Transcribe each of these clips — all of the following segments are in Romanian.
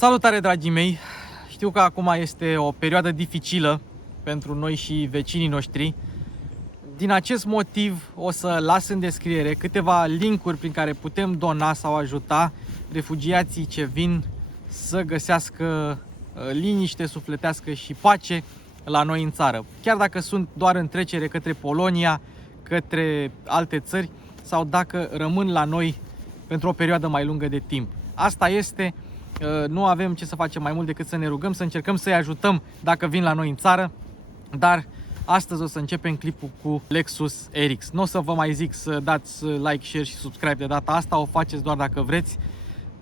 Salutare, dragii mei! Știu că acum este o perioadă dificilă pentru noi și vecinii noștri. Din acest motiv o să las în descriere câteva linkuri prin care putem dona sau ajuta refugiații ce vin să găsească liniște sufletească și pace la noi în țară. Chiar dacă sunt doar în trecere către Polonia, către alte țări sau dacă rămân la noi pentru o perioadă mai lungă de timp. Asta este. Nu avem ce să facem mai mult decât să ne rugăm, să încercăm să-i ajutăm dacă vin la noi în țară. Dar astăzi o să începem clipul cu Lexus RX. Nu o să vă mai zic să dați like, share și subscribe de data asta, o faceți doar dacă vreți,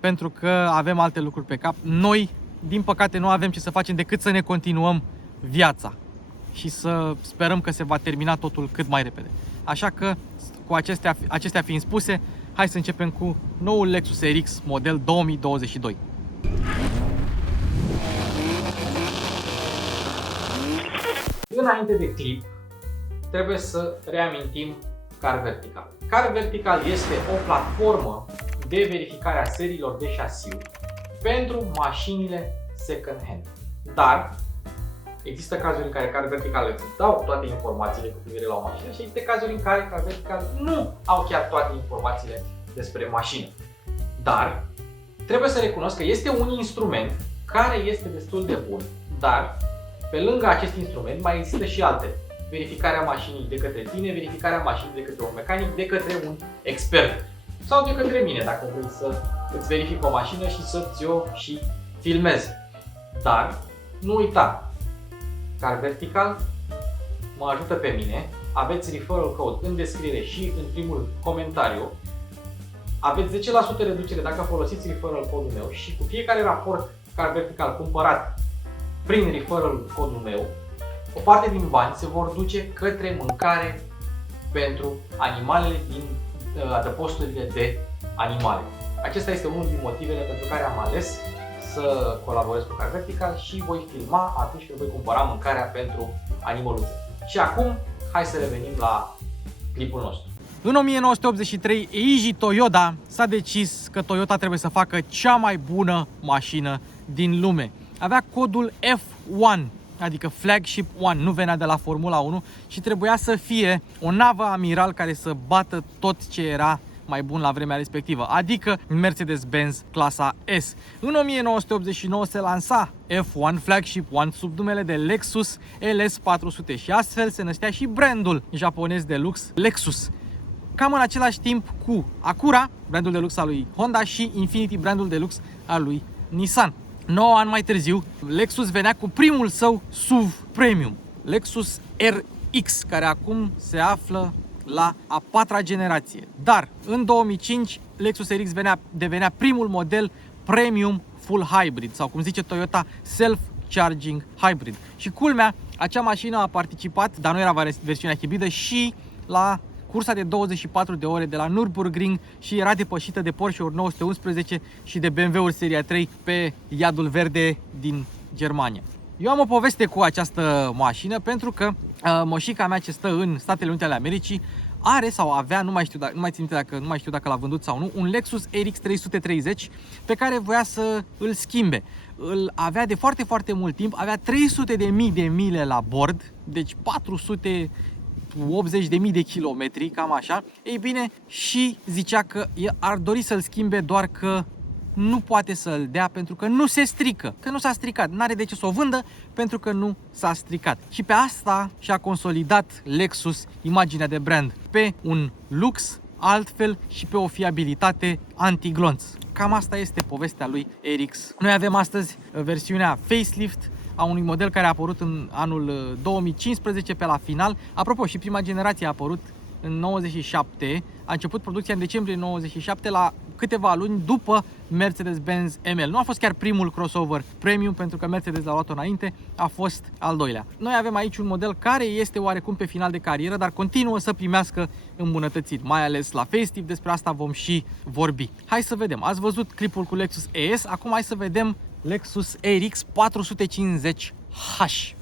pentru că avem alte lucruri pe cap. Noi, din păcate, nu avem ce să facem decât să ne continuăm viața și să sperăm că se va termina totul cât mai repede. Așa că, cu acestea fiind spuse, hai să începem cu noul Lexus RX model 2022. Înainte de clip, trebuie să reamintim Car Vertical. Car Vertical este o platformă de verificare a seriilor de șasiu pentru mașinile second hand. Dar există cazuri în care Car Vertical îți dau toate informațiile cu privire la o mașină și există cazuri în care Car Vertical nu au chiar toate informațiile despre mașină. Dar trebuie să recunosc că este un instrument care este destul de bun, dar pe lângă acest instrument mai există și alte. Verificarea mașinii de către tine, verificarea mașinii de către un mecanic, de către un expert sau de către mine dacă vrei să îți verifici o mașină și să-ți o și filmezi. Dar nu uita, Car Vertical mă ajută pe mine, aveți referral code în descriere și în primul comentariu. Aveți 10% reducere dacă folosiți referral code-ul meu și cu fiecare raport Car Vertical cumpărat prin referral code-ul meu, o parte din bani se vor duce către mâncare pentru animalele din adăposturile de animale. Acesta este unul din motivele pentru care am ales să colaborez cu Car Vertical și voi filma atunci când voi cumpăra mâncarea pentru animăluțe. Și acum, hai să revenim la clipul nostru. În 1983, Eiji Toyoda s-a decis că Toyota trebuie să facă cea mai bună mașină din lume. Avea codul F1, adică Flagship 1, nu venea de la Formula 1 și trebuia să fie o navă amiral care să bată tot ce era mai bun la vremea respectivă, adică Mercedes-Benz clasa S. În 1989 se lansa F1 Flagship 1 sub numele de Lexus LS400 și astfel se năștea și brandul japonez de lux Lexus. Cam în același timp cu Acura, brandul de lux al lui Honda, și Infiniti, brandul de lux al lui Nissan. 9 ani mai târziu, Lexus venea cu primul său SUV premium, Lexus RX, care acum se află la a 4-a generație. Dar în 2005, Lexus RX devenea primul model premium full hybrid, sau cum zice Toyota, self-charging hybrid. Și culmea, acea mașină a participat, dar nu era versiunea hibridă, și la cursa de 24 de ore de la Nürburgring și era depășită de Porsche-uri 911 și de BMW-uri Seria 3 pe Iadul Verde din Germania. Eu am o poveste cu această mașină pentru că moșica mea ce stă în Statele Unite ale Americii are sau avea, nu mai știu dacă l-a vândut sau nu, un Lexus RX 330 pe care voia să îl schimbe. Îl avea de foarte, foarte mult timp, avea 300.000 de mile la bord, deci 480.000 de kilometri, cam așa. Ei bine, și zicea că ar dori să-l schimbe, doar că nu poate să-l dea pentru că nu se strică, că nu s-a stricat. N-are de ce să o vândă pentru că nu s-a stricat. Și pe asta și-a consolidat Lexus imaginea de brand, pe un lux altfel și pe o fiabilitate antiglonț. Cam asta este povestea lui RX. Noi avem astăzi versiunea facelift a unui model care a apărut în anul 2015 pe la final. Apropo, și prima generație a apărut în 97, a început producția în decembrie 97, la câteva luni după Mercedes-Benz ML. Nu a fost chiar primul crossover premium, pentru că Mercedes l-a luat înainte, a fost al doilea. Noi avem aici un model care este oarecum pe final de carieră, dar continuă să primească îmbunătățiri, mai ales la facelift, despre asta vom și vorbi. Hai să vedem, ați văzut clipul cu Lexus ES, acum hai să vedem Lexus RX 450H.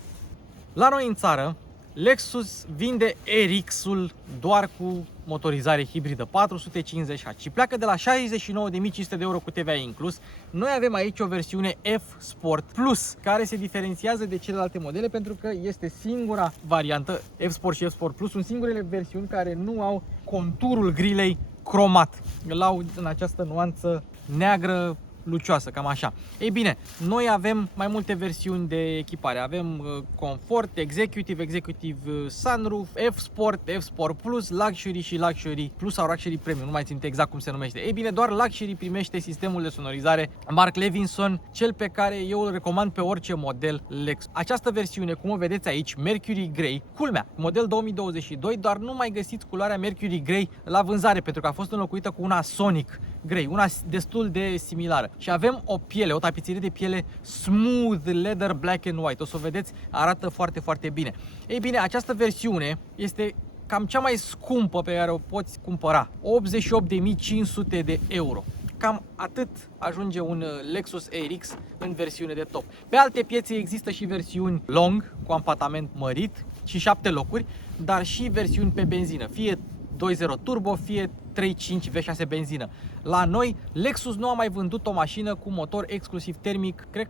La noi în țară Lexus vinde RX-ul doar cu motorizare hibridă 450H și pleacă de la 69.500 de euro cu TVA inclus. Noi avem aici o versiune F Sport Plus, care se diferențiază de celelalte modele pentru că este singura variantă, F Sport și F Sport Plus, sunt singurele versiuni care nu au conturul grilei cromat. Îl au în această nuanță neagră lucioasă, cam așa. Ei bine, noi avem mai multe versiuni de echipare. Avem Comfort, Executive Sunroof, F Sport, F Sport Plus, Luxury și Luxury Plus sau Luxury Premium, nu mai țin exact cum se numește. Ei bine, doar Luxury primește sistemul de sonorizare Mark Levinson, cel pe care eu îl recomand pe orice model Lexus. Această versiune, cum o vedeți aici, Mercury Grey, culmea, model 2022, doar nu mai găsiți culoarea Mercury Grey la vânzare pentru că a fost înlocuită cu una Sonic Grey, una destul de similară. Și avem o piele, o tapiserie de piele smooth leather black and white. O să o vedeți, arată foarte, foarte bine. Ei bine, această versiune este cam cea mai scumpă pe care o poți cumpăra. 88.500 de euro. Cam atât ajunge un Lexus RX în versiune de top. Pe alte piețe există și versiuni long, cu ampatament mărit și 7 locuri, dar și versiuni pe benzină, fie 2.0 turbo, fie 3.5 V6 benzină. La noi, Lexus nu a mai vândut o mașină cu motor exclusiv termic, cred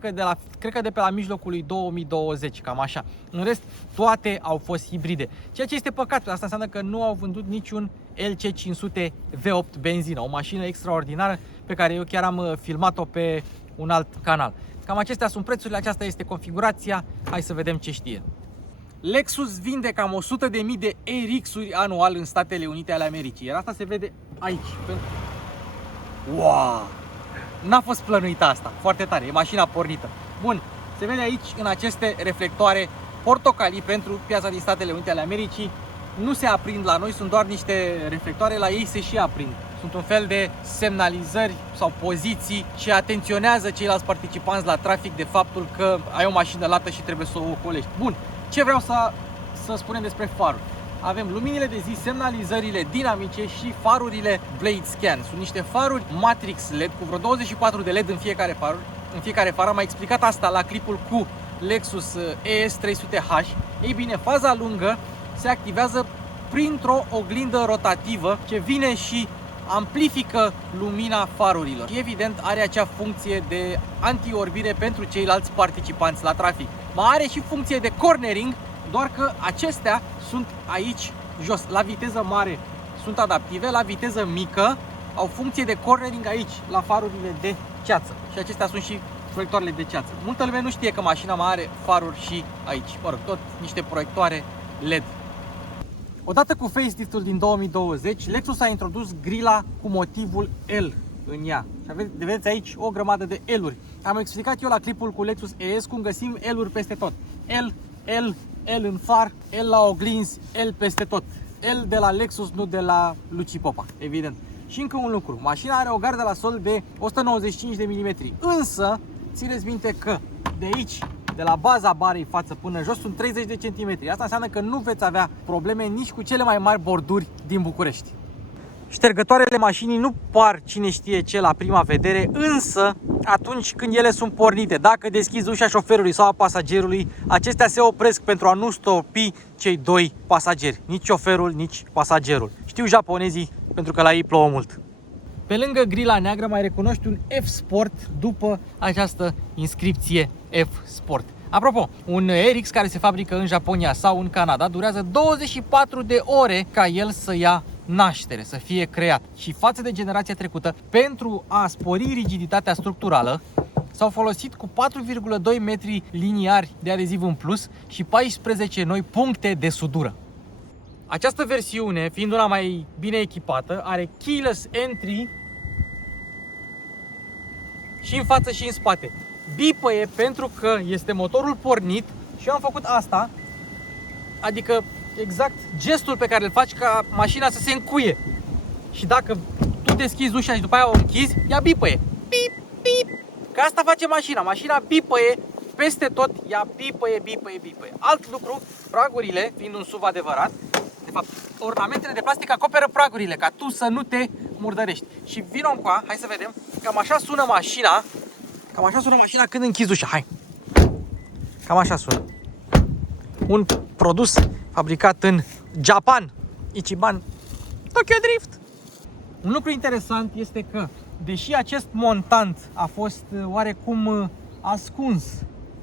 că de pe la mijlocul lui 2020, cam așa. În rest, toate au fost hibride. Ceea ce este păcat, asta înseamnă că nu au vândut niciun LC500 V8 benzină, o mașină extraordinară pe care eu chiar am filmat-o pe un alt canal. Cam acestea sunt prețurile, aceasta este configurația. Hai să vedem ce știe. Lexus vinde cam 100.000 de RX-uri anual în Statele Unite ale Americii, iar asta se vede aici. Wow! N-a fost plănuită asta, foarte tare, e mașina pornită. Bun, se vede aici în aceste reflectoare portocalii pentru piața din Statele Unite ale Americii. Nu se aprind la noi, sunt doar niște reflectoare, la ei se și aprind. Sunt un fel de semnalizări sau poziții ce atenționează ceilalți participanți la trafic de faptul că ai o mașină lată și trebuie să o ocolești. Bun, ce vreau să spunem despre faruri? Avem luminile de zi, semnalizările dinamice și farurile Blade Scan. Sunt niște faruri Matrix LED cu vreo 24 de LED în fiecare fară. Am mai explicat asta la clipul cu Lexus ES300H. Ei bine, faza lungă se activează printr-o oglindă rotativă ce vine și amplifică lumina farurilor. Și evident are acea funcție de anti-orbire pentru ceilalți participanți la trafic. Mai are și funcție de cornering, doar că acestea sunt aici jos. La viteză mare sunt adaptive, la viteză mică au funcție de cornering aici, la farurile de ceață. Și acestea sunt și proiectoarele de ceață. Multă lume nu știe că mașina mai are faruri și aici. Mă rog, tot niște proiectoare LED. Odată cu facelift-ul din 2020, Lexus a introdus grila cu motivul L în ea. Și vedeți aici o grămadă de L-uri. Am explicat eu la clipul cu Lexus ES cum găsim L-uri peste tot. L în far, L la oglinzi, L peste tot. L de la Lexus, nu de la Luci Popa, evident. Și încă un lucru, mașina are o gardă la sol de 195 de mm, însă țineți minte că de aici, de la baza barei față până jos, sunt 30 de centimetri. Asta înseamnă că nu veți avea probleme nici cu cele mai mari borduri din București. Ștergătoarele mașinii nu par cine știe ce la prima vedere, însă atunci când ele sunt pornite, dacă deschizi ușa șoferului sau a pasagerului, acestea se opresc pentru a nu stopi cei doi pasageri, nici șoferul, nici pasagerul. Știu japonezii pentru că la ei plouă mult. Pe lângă grila neagră mai recunoști un F Sport după această inscripție F Sport. Apropo, un RX care se fabrică în Japonia sau în Canada durează 24 de ore ca el să ia naștere, să fie creat. Și față de generația trecută, pentru a spori rigiditatea structurală, s-au folosit cu 4,2 metri liniari de adeziv în plus și 14 noi puncte de sudură. Această versiune, fiind una mai bine echipată, are keyless entry și în față și în spate. Bipăie pentru că este motorul pornit și eu am făcut asta, adică exact gestul pe care îl faci ca mașina să se încuie. Și dacă tu deschizi ușa și după aia o închizi, ea bipăie. Bip, bip. Că asta face mașina. Mașina bipăie peste tot, ea bipăie. Alt lucru, pragurile, fiind un SUV adevărat, de fapt, ornamentele de plastic acoperă pragurile, ca tu să nu te murdărești. Și vino încoa, hai să vedem, cam așa sună mașina. Cam așa sună mașina când închizi ușa, hai. Cam așa sună. Un produs fabricat în Japan, Ichiban Tokyo Drift. Un lucru interesant este că, deși acest montant a fost oarecum ascuns,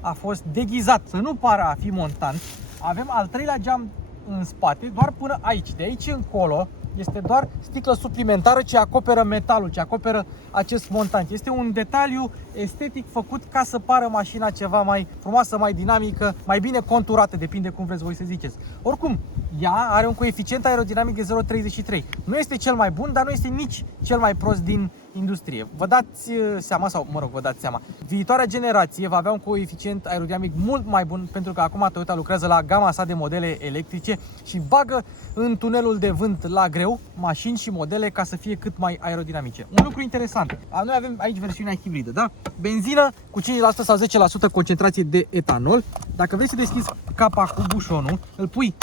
a fost deghizat să nu pară a fi montant, avem al treilea geam în spate, doar până aici. De aici încolo este doar sticlă suplimentară ce acoperă metalul, ce acoperă acest montant. Este un detaliu estetic făcut ca să pară mașina ceva mai frumoasă, mai dinamică, mai bine conturată, depinde cum vreți voi să ziceți. Oricum, ea are un coeficient aerodinamic de 0,33. Nu este cel mai bun, dar nu este nici cel mai prost din industrie. Vă dați seama, sau mă rog, vă dați seama, viitoarea generație va avea un coeficient aerodinamic mult mai bun, pentru că acum Toyota lucrează la gama sa de modele electrice și bagă în tunelul de vânt la greu mașini și modele ca să fie cât mai aerodinamice. Un lucru interesant, noi avem aici versiunea hibridă, da? Benzină cu 5% sau 10% concentrație de etanol. Dacă vrei să deschizi capa cu bușonul, îl pui,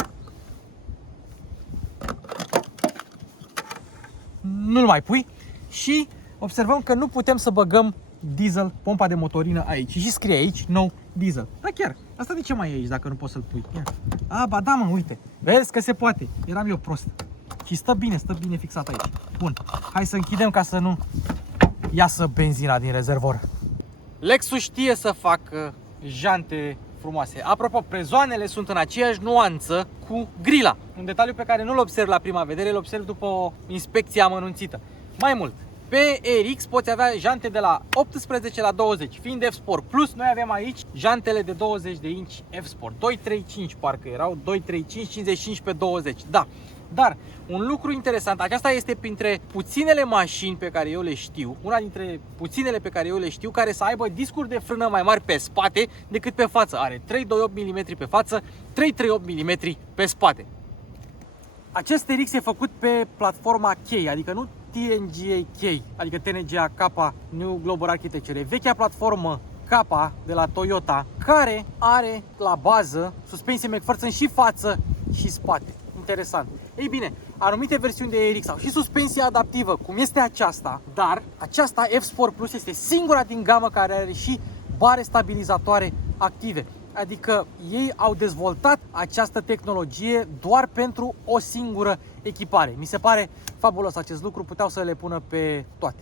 nu-l mai pui și observăm că nu putem să băgăm diesel, pompa de motorină aici. Și scrie aici, no diesel. Da, chiar. Asta de ce mai e aici dacă nu poți să-l pui? Ia. A, ba da, mă, uite. Vezi că se poate. Eram eu prost. Și stă bine fixat aici. Bun. Hai să închidem ca să nu iasă benzina din rezervor. Lexus știe să facă jante frumoase. Apropo, prezoanele sunt în aceeași nuanță cu grila. Un detaliu pe care nu-l observ la prima vedere, îl observ după o inspecție amănunțită. Mai mult, pe RX poți avea jante de la 18 la 20, fiind F-Sport Plus, noi avem aici jantele de 20 de inch F-Sport. 235 parcă erau, 235, 55 pe 20, da. Dar, un lucru interesant, aceasta este printre puținele mașini pe care eu le știu, una dintre puținele pe care eu le știu, care să aibă discuri de frână mai mari pe spate decât pe față. Are 328 mm pe față, 338 mm pe spate. Acest RX e făcut pe platforma K, adică nu TNGA-K, adică TNGA-K, New Global Architecture, vechea platformă K de la Toyota, care are la bază suspensie McPherson și față și spate. Interesant. Ei bine, anumite versiuni de RX au și suspensie adaptivă, cum este aceasta, dar aceasta F-Sport Plus este singura din gamă care are și bare stabilizatoare active. Adică ei au dezvoltat această tehnologie doar pentru o singură echipare. Mi se pare fabulos acest lucru, puteau să le pună pe toate.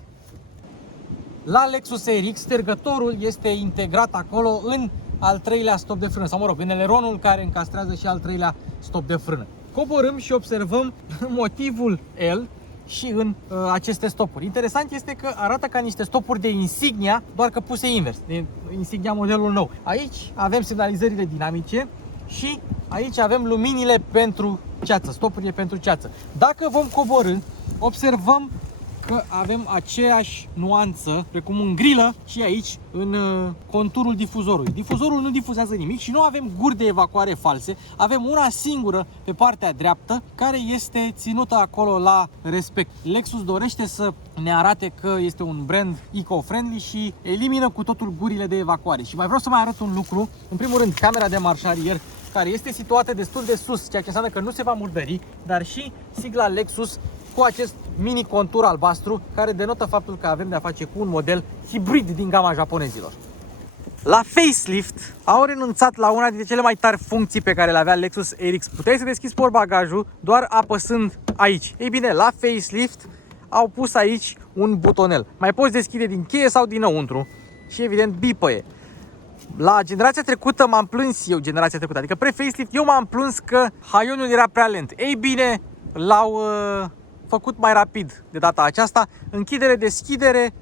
La Lexus RX, stergătorul este integrat acolo în al treilea stop de frână, sau mă rog, în eleronul care încastrează și al treilea stop de frână. Coborâm și observăm motivul L și în aceste stopuri. Interesant este că arată ca niște stopuri de Insignia, doar că puse invers, de Insignia modelul nou. Aici avem semnalizările dinamice și aici avem luminile pentru ceață, stopurile pentru ceață. Dacă vom coborî, observăm că avem aceeași nuanță, precum în grilă și aici, în conturul difuzorului. Difuzorul nu difuzează nimic și nu avem guri de evacuare false. Avem una singură pe partea dreaptă, care este ținută acolo la respect. Lexus dorește să ne arate că este un brand eco-friendly și elimină cu totul gurile de evacuare. Și mai vreau să mai arăt un lucru. În primul rând, camera de marșarier, care este situată destul de sus, ceea ce înseamnă că nu se va murdări, dar și sigla Lexus cu acest mini contur albastru care denotă faptul că avem de-a face cu un model hibrid din gama japonezilor. La facelift au renunțat la una dintre cele mai tari funcții pe care le avea Lexus RX. Puteai să deschizi portbagajul doar apăsând aici. Ei bine, la facelift au pus aici un butonel. Mai poți deschide din cheie sau dinăuntru și evident bipăie. La generația trecută m-am plâns eu, adică pre-facelift, eu m-am plâns că haionul era prea lent. Ei bine, l-au făcut mai rapid de data aceasta, închidere, deschidere,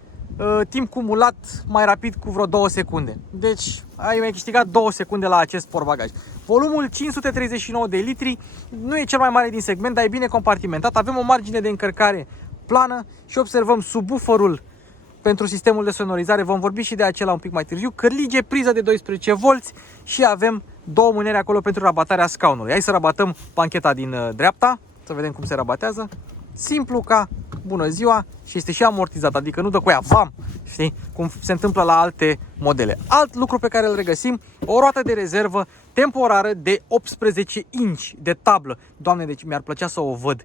timp cumulat mai rapid cu vreo 2 secunde. Deci ai mai câștigat 2 secunde la acest portbagaj. Volumul 539 de litri, nu e cel mai mare din segment, dar e bine compartimentat. Avem o margine de încărcare plană și observăm subwooferul pentru sistemul de sonorizare, vom vorbi și de acela un pic mai târziu. Cârlige, priză de 12 V și avem 2 mânere acolo pentru rabatarea scaunului. Hai să rabatăm pancheta din dreapta, să vedem cum se rabatează. Simplu ca bună ziua și este și amortizat, adică nu dă cu ea, vam, știi, cum se întâmplă la alte modele. Alt lucru pe care îl regăsim, o roată de rezervă temporară de 18 inch de tablă. Doamne, deci mi-ar plăcea să o văd.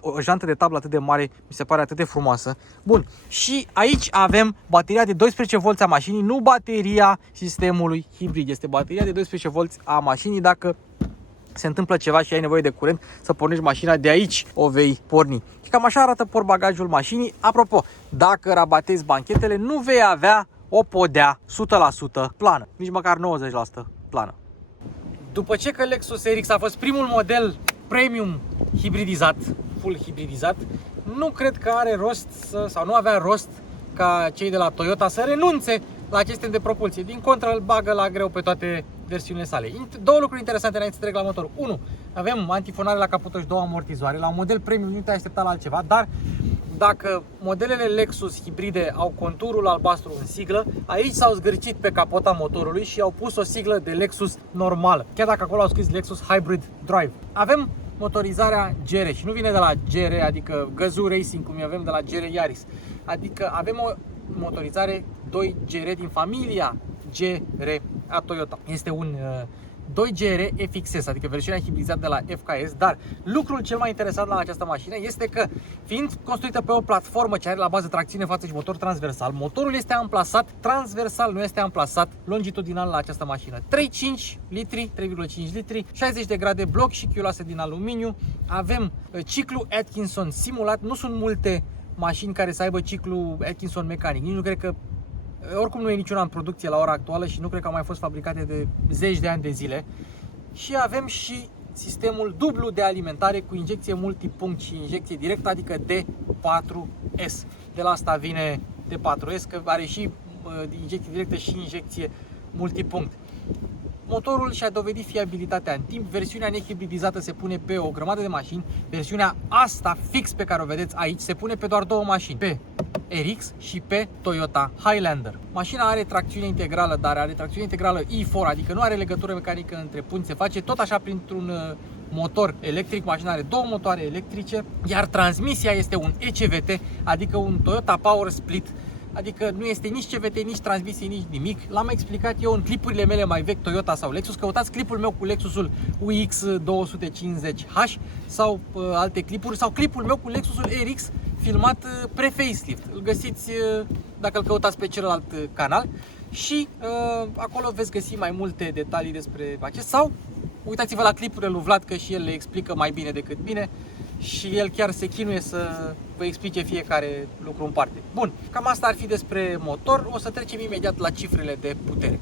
O jantă de tablă atât de mare, mi se pare atât de frumoasă. Bun, și aici avem bateria de 12 V a mașinii, nu bateria sistemului hibrid, este bateria de 12 V a mașinii. Dacă se întâmplă ceva și ai nevoie de curent să pornești mașina, de aici o vei porni. Și cam așa arată portbagajul mașinii. Apropo, dacă rabatezi banchetele, nu vei avea o podea 100% plană, nici măcar 90% plană. După ce că Lexus RX a fost primul model premium hibridizat, full hibridizat, nu cred că are rost sau nu avea rost ca cei de la Toyota să renunțe la acest sistem de propulsie. Din contră, îl bagă la greu pe toate versiunile sale. Două lucruri interesante înainte să trec la motor. 1. Avem antifonare la capotă și 2 amortizoare. La un model premium nu te-ai aștepta la altceva, dar dacă modelele Lexus hibride au conturul albastru în siglă, aici s-au zgârcit pe capota motorului și au pus o siglă de Lexus normală, chiar dacă acolo au scris Lexus Hybrid Drive. Avem motorizarea GR și nu vine de la GR, adică Gazoo Racing, cum avem de la GR Yaris. Adică avem o motorizare 2GR din familia GR a Toyota. Este un 2GR FXS, adică versiunea hibridizată de la FKS, dar lucrul cel mai interesant la această mașină este că, fiind construită pe o platformă ce are la bază tracțiune față și motor transversal, motorul este amplasat transversal, nu este amplasat longitudinal la această mașină. 3,5 litri, 3,5 litri, 60 de grade, bloc și chiuloase din aluminiu. Avem ciclu Atkinson simulat, nu sunt multe mașini care să aibă ciclu Atkinson mecanic, nici nu cred că, oricum nu e niciuna în producție la ora actuală și nu cred că au mai fost fabricate de zeci de ani de zile. Și avem și sistemul dublu de alimentare cu injecție multipunct și injecție directă, adică D4S. De la asta vine D4S, că are și injecție directă și injecție multipunct. Motorul și-a dovedit fiabilitatea în timp. Versiunea nehibridizată se pune pe o grămadă de mașini. Versiunea asta fix pe care o vedeți aici se pune pe doar 2 mașini, pe RX și pe Toyota Highlander. Mașina are tracțiune integrală, dar are tracțiune integrală E4, adică nu are legătură mecanică între punți. Se face tot așa printr-un motor electric. Mașina are 2 motoare electrice, iar transmisia este un ECVT, adică un Toyota Power Split. Adică nu este nici CVT, nici transmisie, nici nimic. L-am explicat eu în clipurile mele mai vechi Toyota sau Lexus. Căutați clipul meu cu Lexusul UX 250H sau alte clipuri, sau clipul meu cu Lexusul RX filmat pre-facelift. Îl găsiți dacă îl căutați pe celălalt canal și acolo veți găsi mai multe detalii despre acest. Sau uitați-vă la clipurile lui Vlad, că și el le explică mai bine decât mine. Și el chiar se chinuie să vă explice fiecare lucru în parte. Bun, cam asta ar fi despre motor. O să trecem imediat la cifrele de putere.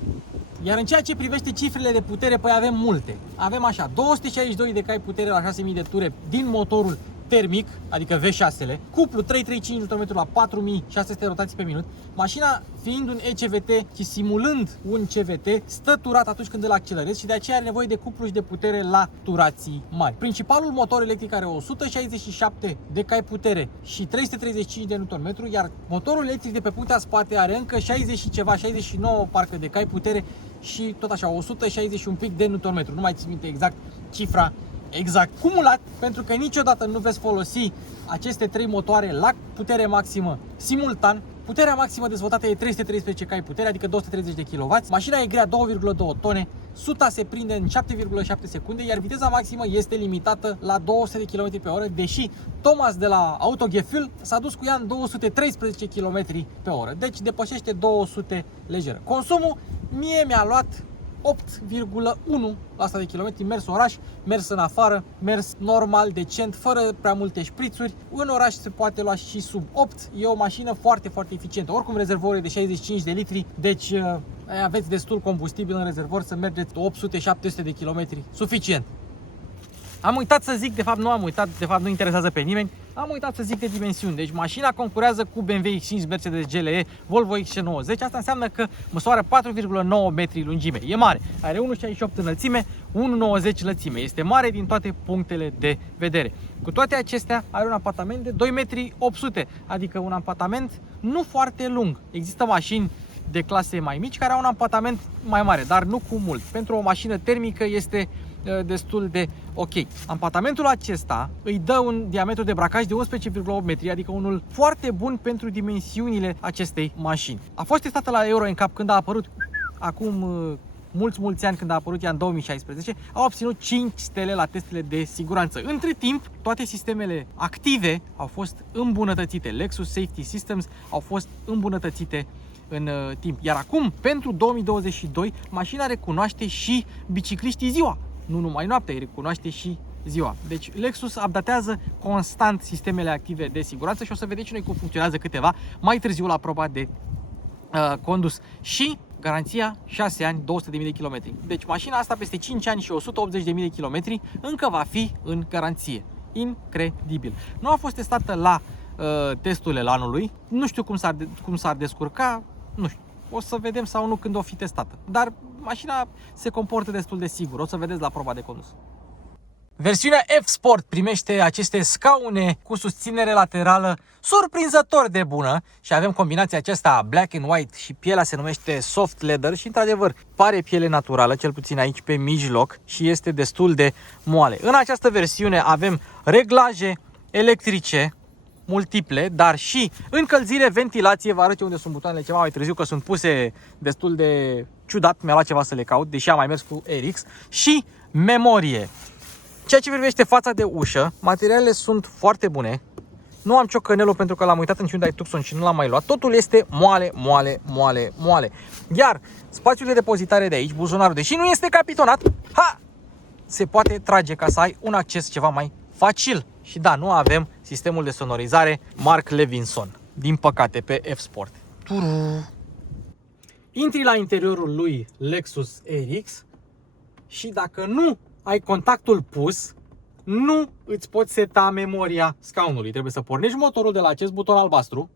Iar în ceea ce privește cifrele de putere, păi avem multe. Avem așa, 262 de cai putere la 6000 de ture din motorul termic, adică V6-le, cuplu 335 Nm la 4600 rotații pe minut. Mașina fiind un ECVT și simulând un CVT, stă turat atunci când îl accelerezi și de aceea are nevoie de cuplu și de putere la turații mari. Principalul motor electric are 167 de cai putere și 335 de Nm, iar motorul electric de pe puntea spate are încă 60 și ceva, 69 parcă de cai putere și tot așa 160 un pic de Nm. Nu mai țin minte exact cifra exact cumulat, pentru că niciodată nu veți folosi aceste 3 motoare la putere maximă simultan. Puterea maximă dezvoltată e 313 cai putere, adică 230 de kW. Mașina e grea 2,2 tone, suta se prinde în 7,7 secunde, iar viteza maximă este limitată la 200 km pe oră, deși Thomas de la Autogefühl s-a dus cu ea în 213 km pe oră, deci depășește 200 lejer. Consumul mie mi-a luat 8,1 de kilometri mers oraș, mers în afară, mers normal, decent, fără prea multe șprițuri. În oraș se poate lua și sub 8. E o mașină foarte, foarte eficientă. Oricum rezervorul e de 65 de litri, deci aveți destul combustibil în rezervor să mergeți 800-700 de kilometri, suficient. Am uitat să zic, de fapt nu am uitat, de fapt nu interesează pe nimeni, am uitat să zic de dimensiuni. Deci mașina concurează cu BMW X5, Mercedes GLE, Volvo XC90. Asta înseamnă că măsoară 4,9 metri lungime. E mare, are 1,68 înălțime, 1,90 lățime. Este mare din toate punctele de vedere. Cu toate acestea are un apartament de 2,8 metri, adică un apartament nu foarte lung. Există mașini de clase mai mici care au un apartament mai mare, dar nu cu mult. Pentru o mașină termică este destul de ok. Apartamentul acesta îi dă un diametru de bracaj de 11,8 metri, adică unul foarte bun pentru dimensiunile acestei mașini. A fost testată la Euro NCAP când a apărut acum mulți ani, când a apărut ea în 2016, a obținut 5 stele la testele de siguranță. Între timp, toate sistemele active au fost îmbunătățite. Lexus Safety Systems au fost îmbunătățite în timp. Iar acum, pentru 2022, mașina recunoaște și bicicliștii ziua. nu numai noaptea, îi recunoaște și ziua. Deci Lexus updatează constant sistemele active de siguranță și o să vedeți și noi cum funcționează câteva mai târziu la proba de condus. Și garanția 6 ani, 200.000 de kilometri. Deci mașina asta peste 5 ani și 180.000 de kilometri încă va fi în garanție. Incredibil. Nu a fost testată la testurile anului. Nu știu cum s-ar descurca, nu știu. O să vedem sau nu când o fi testată. Dar mașina se comportă destul de sigur. O să vedeți la proba de condus. Versiunea F-Sport primește aceste scaune cu susținere laterală surprinzător de bună și avem combinația aceasta black and white și pielea se numește soft leather și într-adevăr pare piele naturală, cel puțin aici pe mijloc, și este destul de moale. În această versiune avem reglaje electrice multiple, dar și încălzire, ventilație. Vă arăt eu unde sunt butoanele ceva mai târziu, că sunt puse destul de ciudat, mi-a luat ceva să le caut, deși am mai mers cu RX, și memorie. Ceea ce privește fața de ușă, materialele sunt foarte bune. Nu am ciocănelul pentru că l-am uitat în Hyundai Tucson și nu l-am mai luat. Totul este moale, moale, moale, moale. Iar spațiul de depozitare de aici, buzunarul, deși nu este capitonat, se poate trage ca să ai un acces ceva mai facil. Și da, nu avem sistemul de sonorizare Mark Levinson, din păcate, pe F-Sport. Intri la interiorul lui Lexus RX și dacă nu ai contactul pus, nu îți poți seta memoria scaunului. Trebuie să pornești motorul de la acest buton albastru.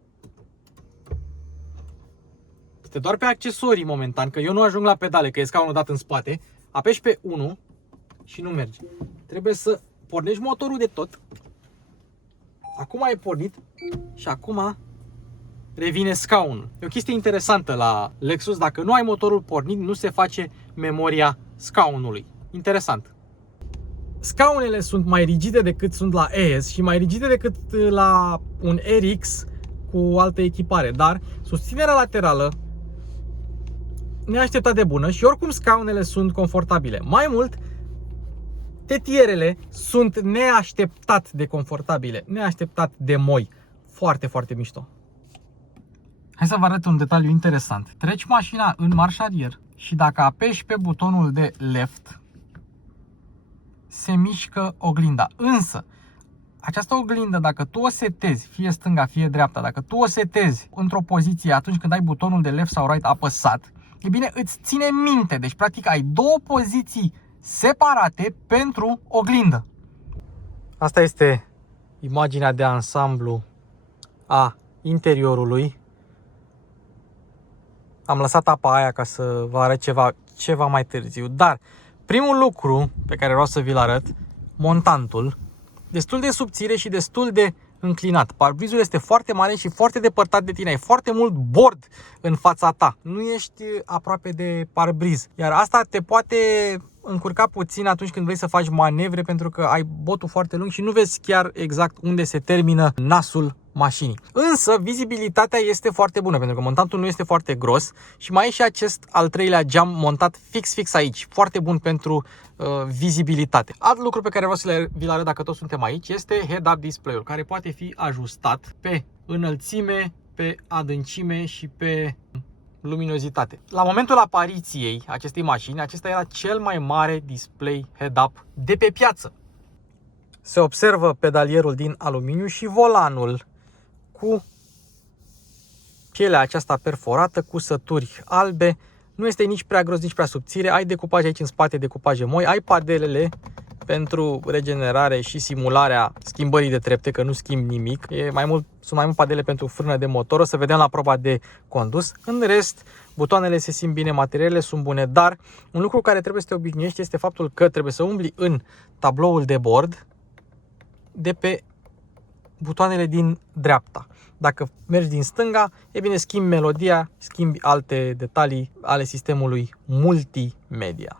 Este doar pe accesorii momentan, că eu nu ajung la pedale, că e scaunul dat în spate. Apeși pe 1 și nu merge. Trebuie să pornești motorul de tot. Acum ai pornit și acum revine scaunul. E o chestie interesantă la Lexus. Dacă nu ai motorul pornit, nu se face memoria scaunului. Interesant. Scaunele sunt mai rigide decât sunt la ES și mai rigide decât la un RX cu altă echipare, dar susținerea laterală neașteptat de bună și oricum scaunele sunt confortabile. Mai mult, tetierele sunt neașteptat de confortabile, neașteptat de moi. Foarte, foarte mișto. Hai să vă arăt un detaliu interesant. Treci mașina în marș arier și dacă apeși pe butonul de left, se mișcă oglinda. Însă, această oglindă, dacă tu o setezi, fie stânga, fie dreapta, dacă tu o setezi într-o poziție atunci când ai butonul de left sau right apăsat, e bine, îți ține minte. Deci, practic, ai două poziții separate pentru oglindă. Asta este imaginea de ansamblu a interiorului. Am lăsat apa aia ca să vă arăt ceva mai târziu, dar primul lucru pe care vreau să vi-l arăt, montantul, destul de subțire și destul de înclinat. Parbrizul este foarte mare și foarte depărtat de tine, ai foarte mult bord în fața ta, nu ești aproape de parbriz. Iar asta te poate încurca puțin atunci când vrei să faci manevre, pentru că ai botul foarte lung și nu vezi chiar exact unde se termină nasul mașinii. Însă vizibilitatea este foarte bună, pentru că montantul nu este foarte gros și mai e și acest al treilea geam montat fix aici, foarte bun pentru vizibilitate. Alt lucru pe care vreau să vi-l arăt dacă toți suntem aici este head-up display-ul, care poate fi ajustat pe înălțime, pe adâncime și pe luminozitate. La momentul apariției acestei mașini, acesta era cel mai mare display head-up de pe piață. Se observă pedalierul din aluminiu și volanul cu pielea aceasta perforată, cu sături albe. Nu este nici prea gros, nici prea subțire. Ai decupaj aici în spate, decupaje moi. Ai padelele pentru regenerare și simularea schimbării de trepte, că nu schimbi nimic. Sunt mai mult padele pentru frână de motor. O să vedem la proba de condus. În rest, butoanele se simt bine, materialele sunt bune, dar un lucru care trebuie să te obișnuiești este faptul că trebuie să umbli în tabloul de bord de pe butoanele din dreapta. Dacă mergi din stânga, e bine, schimbi melodia, schimbi alte detalii ale sistemului multimedia.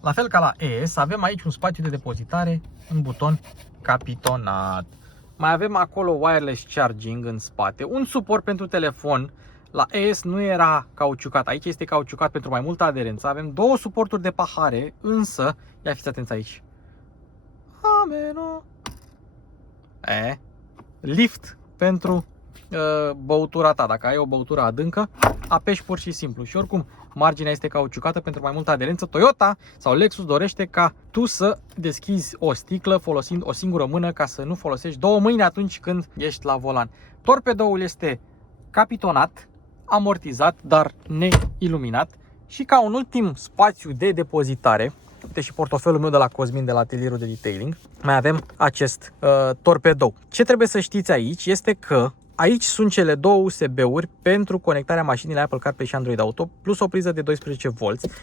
La fel ca la ES, avem aici un spațiu de depozitare, un buton capitonat. Mai avem acolo wireless charging în spate, un suport pentru telefon. La ES nu era cauciucat, aici este cauciucat pentru mai multă aderență. Avem două suporturi de pahare, însă, ia fiți atenți aici. Lift pentru băutura ta. Dacă ai o băutură adâncă, apeși pur și simplu. Și oricum, marginea este cauciucată pentru mai multă aderență. Toyota sau Lexus dorește ca tu să deschizi o sticlă folosind o singură mână ca să nu folosești două mâini atunci când ești la volan. Torpedoul este capitonat, amortizat, dar neiluminat. Și ca un ultim spațiu de depozitare, uite și portofelul meu de la Cosmin, de la atelierul de detailing, mai avem acest torpedou. Ce trebuie să știți aici este că aici sunt cele două USB-uri pentru conectarea mașinii la Apple CarPlay și Android Auto, plus o priză de 12 V.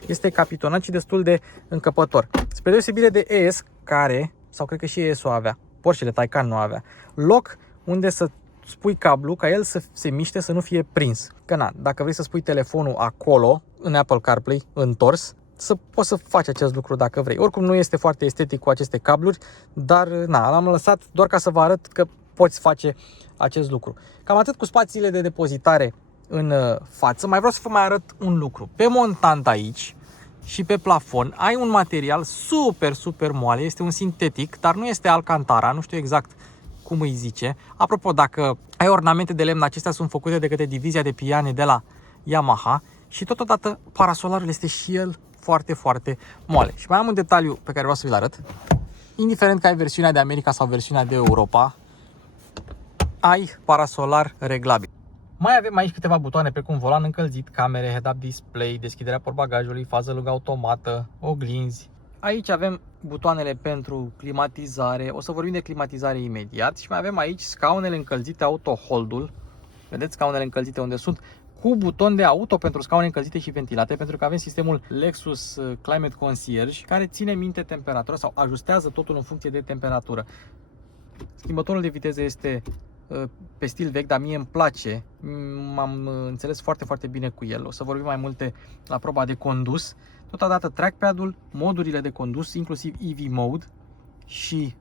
Este capitonat și destul de încăpător. Spre deosebire de ES, care, sau cred că și ES o avea, Porsche-le Taycan nu avea, loc unde să spui cablu ca el să se miște, să nu fie prins. Că na, dacă vrei să spui telefonul acolo, în Apple CarPlay, întors, să poți să faci acest lucru dacă vrei. Oricum nu este foarte estetic cu aceste cabluri, dar na, l-am lăsat doar ca să vă arăt că poți face acest lucru. Cam atât cu spațiile de depozitare în față. Mai vreau să vă mai arăt un lucru. Pe montant aici și pe plafon ai un material super moale, este un sintetic, dar nu este Alcantara, nu știu exact cum îi zice. Apropo, dacă ai ornamente de lemn, acestea sunt făcute de către divizia de piane de la Yamaha și totodată parasolarul este și el foarte moale. Și mai am un detaliu pe care vreau să vi-l arăt. Indiferent că ai versiunea de America sau versiunea de Europa, ai parasolar reglabil. Mai avem aici câteva butoane precum volan încălzit, camere, head-up display, deschiderea portbagajului, fază lungă automată, oglinzi. Aici avem butoanele pentru climatizare, o să vorbim de climatizare imediat și mai avem aici scaunele încălzite auto hold-ul. Vedeți scaunele încălzite unde sunt cu buton de auto pentru scaune încălzite și ventilate, pentru că avem sistemul Lexus Climate Concierge care ține minte temperatura sau ajustează totul în funcție de temperatură. Schimbătorul de viteză este pe stil vechi, dar mie îmi place, m-am înțeles foarte bine cu el. O să vorbim mai multe la proba de condus. Totodată trackpad-ul, modurile de condus, inclusiv EV mode și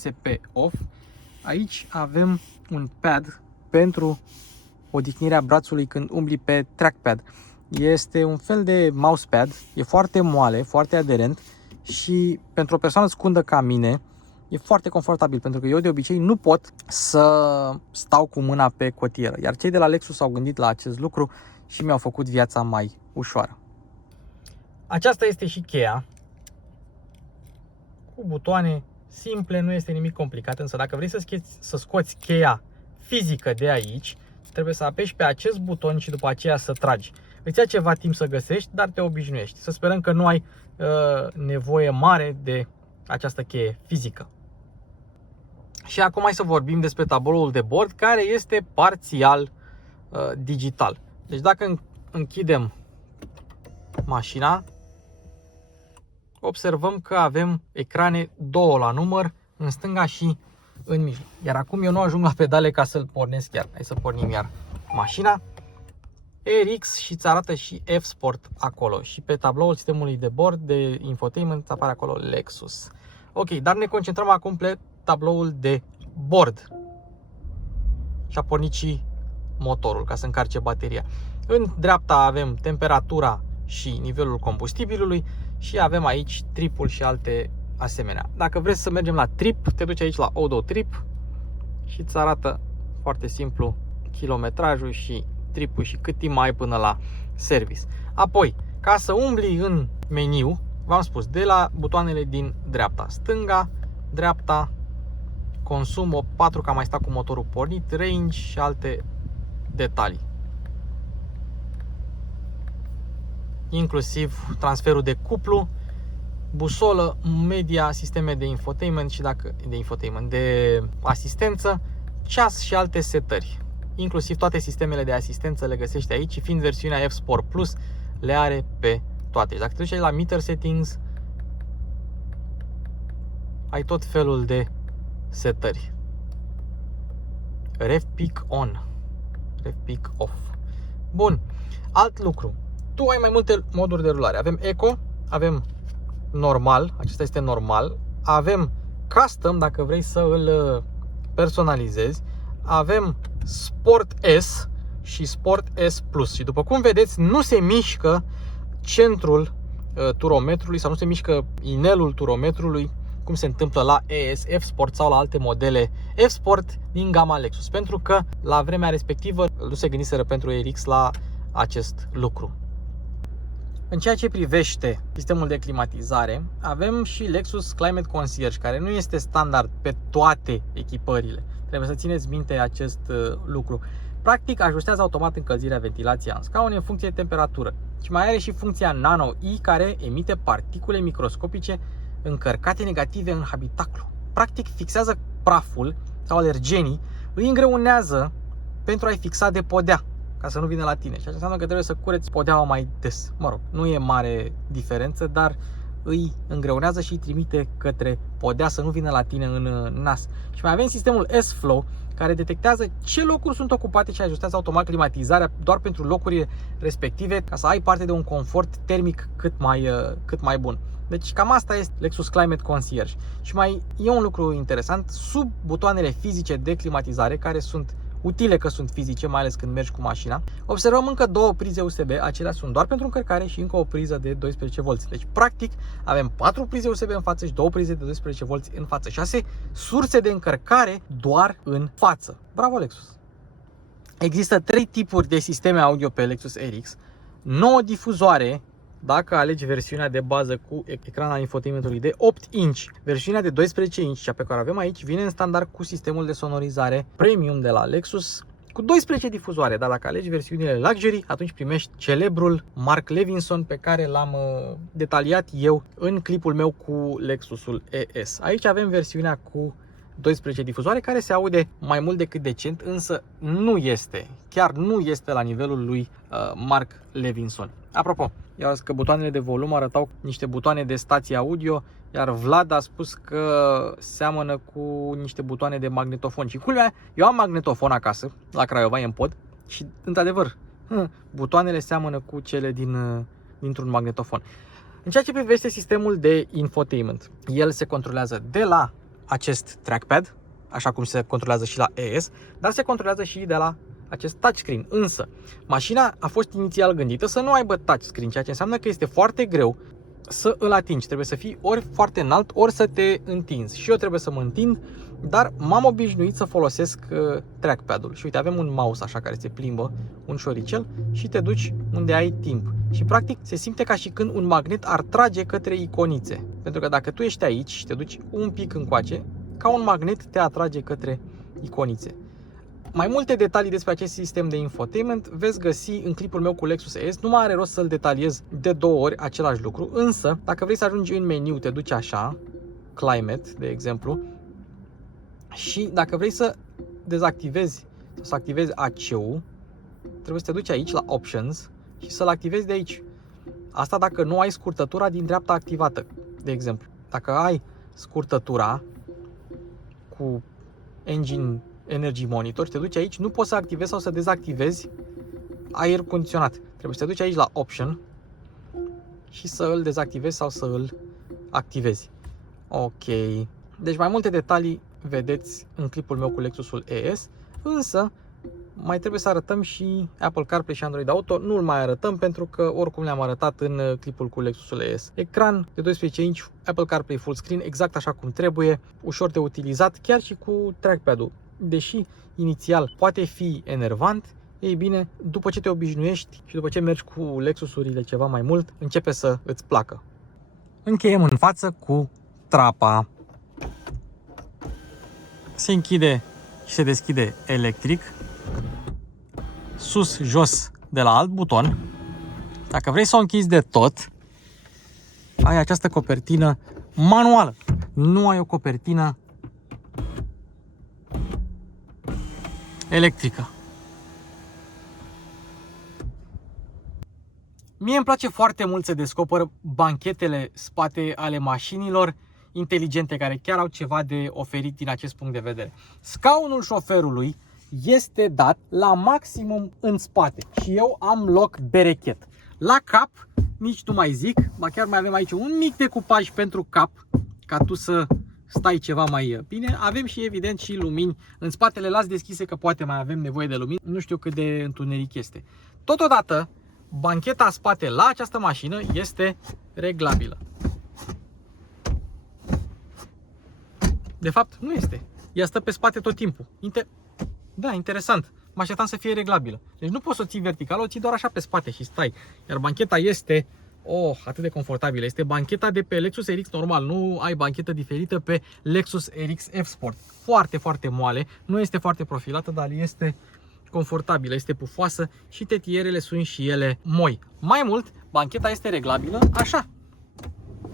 SP off. Aici avem un pad pentru odihnirea brațului când umbli pe trackpad. Este un fel de mousepad, e foarte moale, foarte aderent și pentru o persoană scundă ca mine e foarte confortabil, pentru că eu de obicei nu pot să stau cu mâna pe cotieră, iar cei de la Lexus s-au gândit la acest lucru și mi-au făcut viața mai ușoară. Aceasta este și cheia, cu butoane simple, nu este nimic complicat, însă dacă vrei să scoți cheia fizică de aici, trebuie să apeși pe acest buton și după aceea să tragi. Îți ia ceva timp să găsești, dar te obișnuiești. Să sperăm că nu ai nevoie mare de această cheie fizică. Și acum hai să vorbim despre tabloul de bord, care este parțial digital. Deci dacă închidem mașina, observăm că avem ecrane două la număr, în stânga și în mijloc. Iar acum eu nu ajung la pedale ca să-l pornesc chiar. Hai să pornim iar mașina. RX și îți arată și F-Sport acolo. Și pe tabloul sistemului de bord de infotainment apare acolo Lexus. Ok, dar ne concentrăm acum pe tabloul de bord. Și a pornit și motorul ca să încarce bateria. În dreapta avem temperatura și nivelul combustibilului și avem aici tripul și alte asemenea. Dacă vreți să mergem la trip, te duci aici la Odo Trip și îți arată foarte simplu kilometrajul și tripul și cât timp mai ai până la service. Apoi, ca să umbli în meniu, v-am spus, de la butoanele din dreapta, stânga, dreapta, consum, 4 că am mai stat cu motorul pornit, range și alte detalii. Inclusiv transferul de cuplu, busolă, media, sisteme de infotainment și de asistență, ceas și alte setări. Inclusiv toate sistemele de asistență le găsești aici și fiind versiunea F-Sport Plus le are pe toate. Dacă te duci la meter settings, ai tot felul de setări. Rev peak on, rev peak off. Bun, alt lucru. Tu ai mai multe moduri de rulare. Avem Eco, avem normal, acesta este normal. Avem custom, dacă vrei să îl personalizezi. Avem Sport S și Sport S Plus. Și după cum vedeți, nu se mișcă centrul turometrului sau nu se mișcă inelul turometrului cum se întâmplă la ES, F-Sport sau la alte modele F-Sport din gama Lexus. Pentru că la vremea respectivă nu se gândiseră pentru RX la acest lucru. În ceea ce privește sistemul de climatizare, avem și Lexus Climate Concierge, care nu este standard pe toate echipările. Trebuie să țineți minte acest lucru. Practic, ajustează automat încălzirea, ventilația în scaune în funcție de temperatură. Și mai are și funcția Nano-E, care emite particule microscopice încărcate negative în habitaclu. Practic, fixează praful sau alergenii, îi îngreunează pentru a-i fixa de podea, ca să nu vină la tine. Și asta înseamnă că trebuie să cureți podeaua mai des. Mă rog, nu e mare diferență, dar îi îngreunează și îi trimite către podea să nu vină la tine în nas. Și mai avem sistemul S-Flow, care detectează ce locuri sunt ocupate și ajustează automat climatizarea doar pentru locurile respective, ca să ai parte de un confort termic cât mai bun. Deci cam asta este Lexus Climate Concierge. Și mai e un lucru interesant, sub butoanele fizice de climatizare, care sunt utile că sunt fizice, mai ales când mergi cu mașina, observăm încă două prize USB, acelea sunt doar pentru încărcare și încă o priză de 12V. Deci, practic, avem 4 prize USB în față și 2 prize de 12V în față. 6 surse de încărcare doar în față. Bravo, Lexus! Există 3 tipuri de sisteme audio pe Lexus RX, 9 difuzoare, dacă alegi versiunea de bază cu ecran al infotainmentului de 8 inch. Versiunea de 12 inch, cea pe care o avem aici, vine în standard cu sistemul de sonorizare premium de la Lexus cu 12 difuzoare, dar dacă alegi versiunile luxury, atunci primești celebrul Mark Levinson pe care l-am detaliat eu în clipul meu cu Lexusul ES. Aici avem versiunea cu 12 difuzoare care se aude mai mult decât decent, însă chiar nu este la nivelul lui Mark Levinson. Apropo, i-au zis că butoanele de volum arătau niște butoane de stație audio, iar Vlad a spus că seamănă cu niște butoane de magnetofon. Și culmea, eu am magnetofon acasă, la Craiova, în pod, și într-adevăr, butoanele seamănă cu cele dintr-un magnetofon. În ceea ce privește sistemul de infotainment, el se controlează de la acest trackpad, așa cum se controlează și la ES, dar se controlează și de la acest touchscreen. Însă, mașina a fost inițial gândită să nu aibă touchscreen, ceea ce înseamnă că este foarte greu să îl atingi. Trebuie să fii ori foarte înalt, ori să te întinzi. Și eu trebuie să mă întind, dar m-am obișnuit să folosesc trackpad-ul. Și uite, avem un mouse așa care se plimbă, un șoricel, și te duci unde ai timp. Și practic se simte ca și când un magnet ar trage către iconițe. Pentru că dacă tu ești aici și te duci un pic încoace, ca un magnet te atrage către iconițe. Mai multe detalii despre acest sistem de infotainment veți găsi în clipul meu cu Lexus ES. Nu mai are rost să-l detaliez de 2 ori același lucru, însă dacă vrei să ajungi în meniu, te duci așa, Climate, de exemplu, și dacă vrei să dezactivezi sau să activezi AC-ul, trebuie să te duci aici la Options și să-l activezi de aici. Asta dacă nu ai scurtătura din dreapta activată, de exemplu. Dacă ai scurtătura cu Engine Energy Monitor, te duci aici, nu poți să activezi sau să dezactivezi aer condiționat. Trebuie să te duci aici la Option și să îl dezactivezi sau să îl activezi. Ok. Deci mai multe detalii vedeți în clipul meu cu Lexusul ES, însă mai trebuie să arătăm și Apple CarPlay și Android Auto. Nu îl mai arătăm pentru că oricum le-am arătat în clipul cu Lexusul ES. Ecran de 12 inch, Apple CarPlay full screen, exact așa cum trebuie, ușor de utilizat, chiar și cu trackpad-ul. Deși inițial poate fi enervant, ei bine, după ce te obișnuiești și după ce mergi cu Lexusurile ceva mai mult, începe să îți placă. Încheiem în față cu trapa. Se închide și se deschide electric, sus, jos, de la alt buton. Dacă vrei să o închizi de tot, ai această copertină manuală. Nu ai o copertină electrică. Mie îmi place foarte mult să descoper banchetele spate ale mașinilor inteligente, care chiar au ceva de oferit din acest punct de vedere. Scaunul șoferului este dat la maximum în spate și eu am loc berechet. La cap, nici nu mai zic, ba chiar mai avem aici un mic decupaj pentru cap, ca tu să stai ceva mai bine. Avem și evident și lumini în spatele, las deschise că poate mai avem nevoie de lumini, nu știu cât de întuneric este. Totodată, bancheta spate la această mașină este reglabilă. De fapt, nu este. Ea stă pe spate tot timpul. Da, interesant. mă așteptam să fie reglabilă. Deci nu poți să o ții vertical, o ții doar așa pe spate și stai. Iar bancheta este, atât de confortabilă. Este bancheta de pe Lexus RX normal, nu ai banchetă diferită pe Lexus RX F Sport. Foarte, foarte moale, nu este foarte profilată, dar este confortabilă, este pufoasă și tetierele sunt și ele moi. Mai mult, bancheta este reglabilă așa.